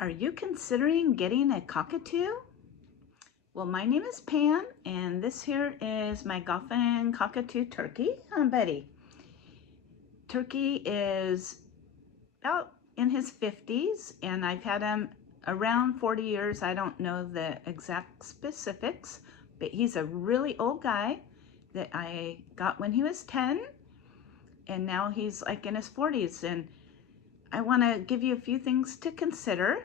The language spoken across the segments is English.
Are you considering getting a cockatoo? Well, my name is Pam, and this here is my Goffin cockatoo turkey. Buddy. Turkey is about in his 50s, and I've had him around 40 years. I don't know the exact specifics, but he's a really old guy that I got when he was 10, and now he's like in his 40s. And I want to give you a few things to consider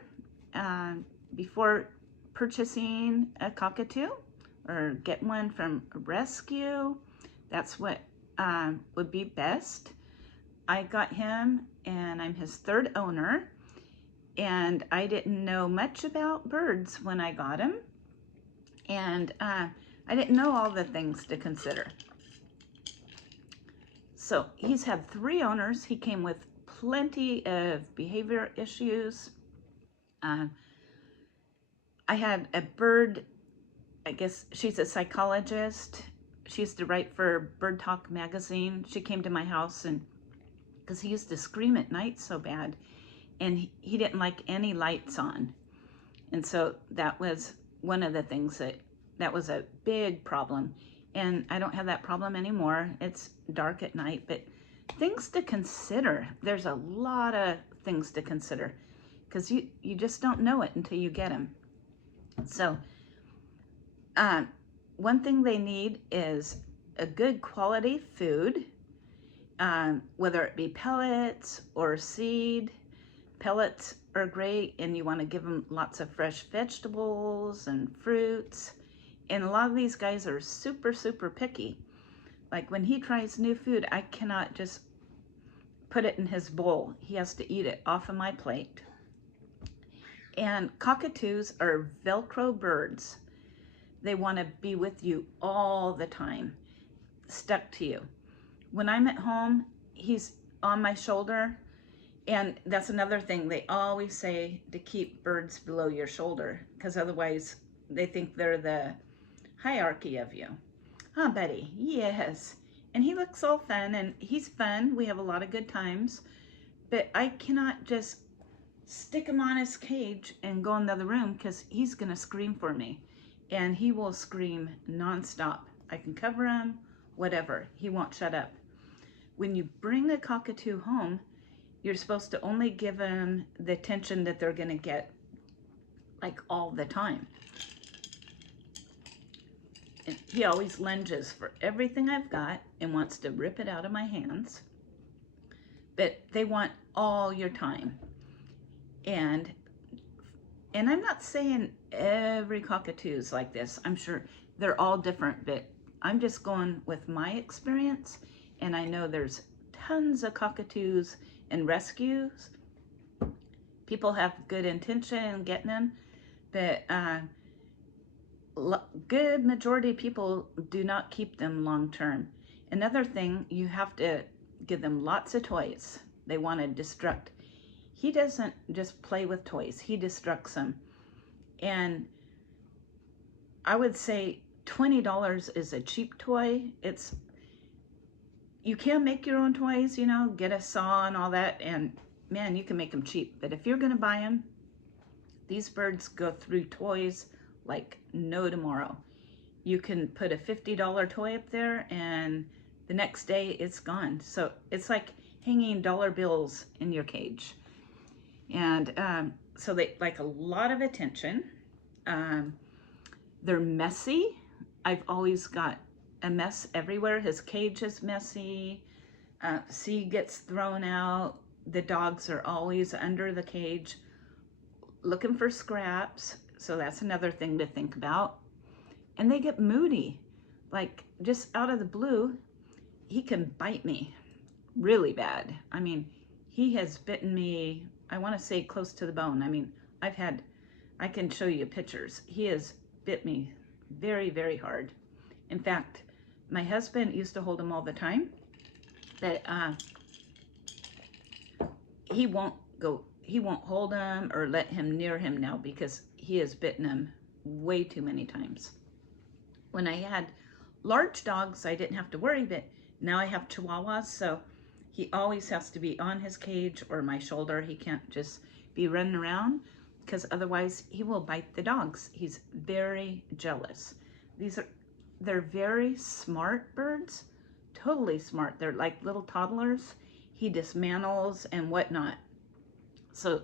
before purchasing a cockatoo or get one from a rescue. That's what would be best. I got him and I'm his third owner, and I didn't know much about birds when I got him, and I didn't know all the things to consider. So he's had 3 owners. He came with plenty of behavior issues. I had a bird, I guess she's a psychologist. She used to write for Bird Talk magazine. She came to my house, and because he used to scream at night so bad, and he didn't like any lights on. And so that was one of the things that was a big problem. And I don't have that problem anymore. It's dark at night, but things to consider. There's a lot of things to consider because you just don't know it until you get them. So one thing they need is a good quality food, whether it be pellets or seed. Pellets are great, and you want to give them lots of fresh vegetables and fruits. And a lot of these guys are super, super picky. Like when he tries new food, I cannot just put it in his bowl. He has to eat it off of my plate. And cockatoos are Velcro birds. They want to be with you all the time, stuck to you. When I'm at home, he's on my shoulder. And that's another thing. They always say to keep birds below your shoulder, because otherwise they think they're the hierarchy of you. Huh, Betty? Yes. And he looks all fun, and he's fun. We have a lot of good times. But I cannot just stick him on his cage and go in the other room, because he's going to scream for me. And he will scream nonstop. I can cover him, whatever. He won't shut up. When you bring a cockatoo home, you're supposed to only give them the attention that they're going to get, like, all the time. And he always lunges for everything I've got and wants to rip it out of my hands. But they want all your time. And I'm not saying every cockatoo is like this. I'm sure they're all different, but I'm just going with my experience. And I know there's tons of cockatoos and rescues. People have good intention in getting them, but good majority of people do not keep them long term. Another thing, you have to give them lots of toys. They want to destruct. He doesn't just play with toys, he destructs them. And I would say $20 is a cheap toy. You can make your own toys, you know, get a saw and all that, and man, you can make them cheap. But if you're going to buy them, these birds go through toys like no tomorrow. You can put a $50 toy up there, and the next day it's gone. So it's like hanging dollar bills in your cage. And so they like a lot of attention. They're messy. I've always got a mess everywhere. His cage is messy. Seed gets thrown out. The dogs are always under the cage looking for scraps. So that's another thing to think about. And they get moody. Like just out of the blue, he can bite me really bad. I mean, he has bitten me, I want to say close to the bone. I mean, I can show you pictures. He has bit me very, very hard. In fact, my husband used to hold him all the time, but he won't hold him or let him near him now because he has bitten him way too many times. When I had large dogs, I didn't have to worry, but now I have Chihuahuas, so he always has to be on his cage or my shoulder. He can't just be running around. because otherwise he will bite the dogs. He's very jealous. They're very smart birds, totally smart. They're like little toddlers. He dismantles and whatnot. So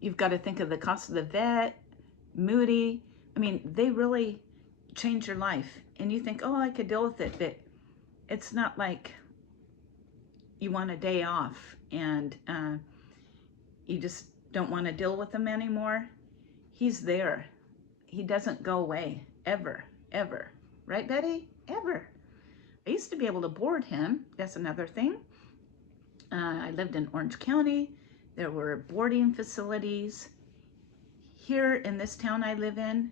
you've got to think of the cost of the vet, moody. I mean, they really change your life. And you think, oh, I could deal with it, but it's not like you want a day off and you just don't want to deal with them anymore. He's there. He doesn't go away, ever, ever. Right, Betty? Ever. I used to be able to board him. That's another thing. I lived in Orange County. There were boarding facilities. Here in this town I live in,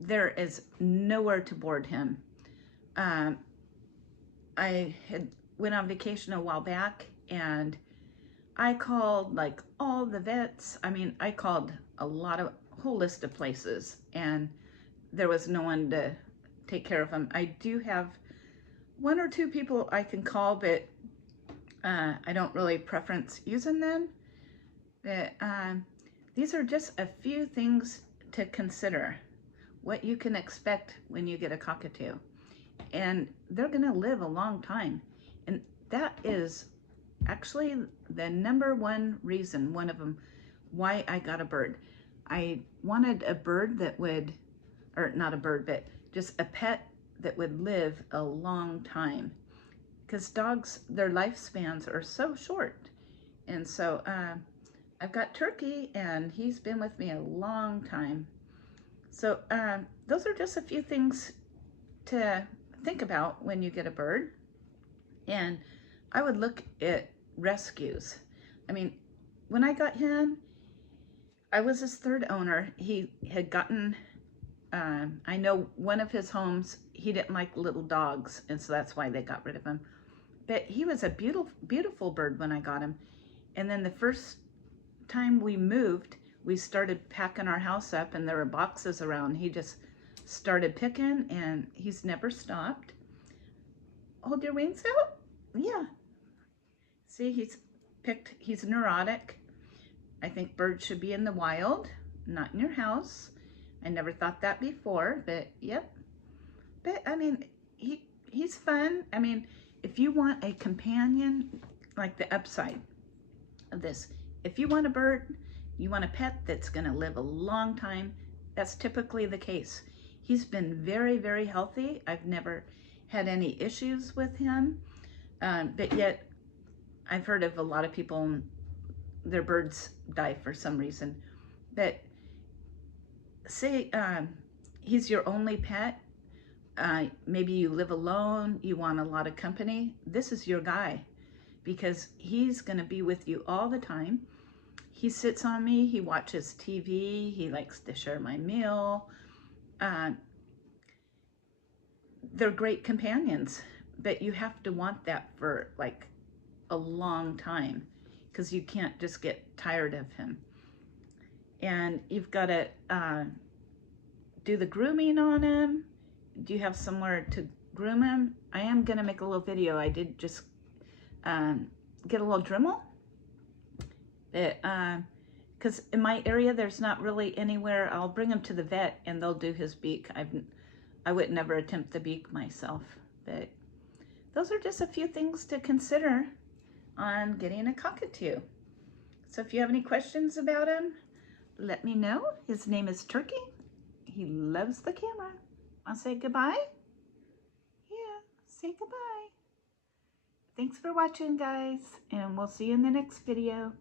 there is nowhere to board him. I had went on vacation a while back and I called like all the vets. I mean, I called a whole list of places and there was no one to take care of him. I do have one or two people I can call, but I don't really preference using them. But these are just a few things to consider. What you can expect when you get a cockatoo. And they're gonna live a long time. And that is actually the #1 reason, one of them, why I got a bird. I wanted a bird that would, or not a bird, but just a pet that would live a long time. Because dogs, their lifespans are so short. And so I've got Turkey and he's been with me a long time. So those are just a few things to think about when you get a bird. And I would look at rescues. I mean, when I got him, I was his third owner. He had gotten, I know one of his homes, he didn't like little dogs, and so that's why they got rid of him. But he was a beautiful, beautiful bird when I got him. And then the first time we moved, we started packing our house up and there were boxes around. He just started picking and he's never stopped. Hold your wings out. Yeah. See, he's neurotic. I think birds should be in the wild, not in your house. I never thought that before, but yep. But I mean, he's fun. I mean, if you want a companion, like the upside of this, if you want a bird, you want a pet that's gonna live a long time, that's typically the case. He's been very, very healthy. I've never had any issues with him, but yet I've heard of a lot of people, their birds die for some reason. But say he's your only pet, maybe you live alone, you want a lot of company, this is your guy because he's gonna be with you all the time. He sits on me, he watches TV, he likes to share my meal. They're great companions, but you have to want that for like a long time because you can't just get tired of him. And you've got to do the grooming on him. Do you have somewhere to groom him? I am gonna make a little video. I did just get a little Dremel. Because in my area, there's not really anywhere. I'll bring him to the vet and they'll do his beak. I would never attempt the beak myself, but those are just a few things to consider on getting a cockatoo. So if you have any questions about him, let me know. His name is Turkey. He loves the camera. I'll say goodbye. Yeah, say goodbye. Thanks for watching, guys, and we'll see you in the next video.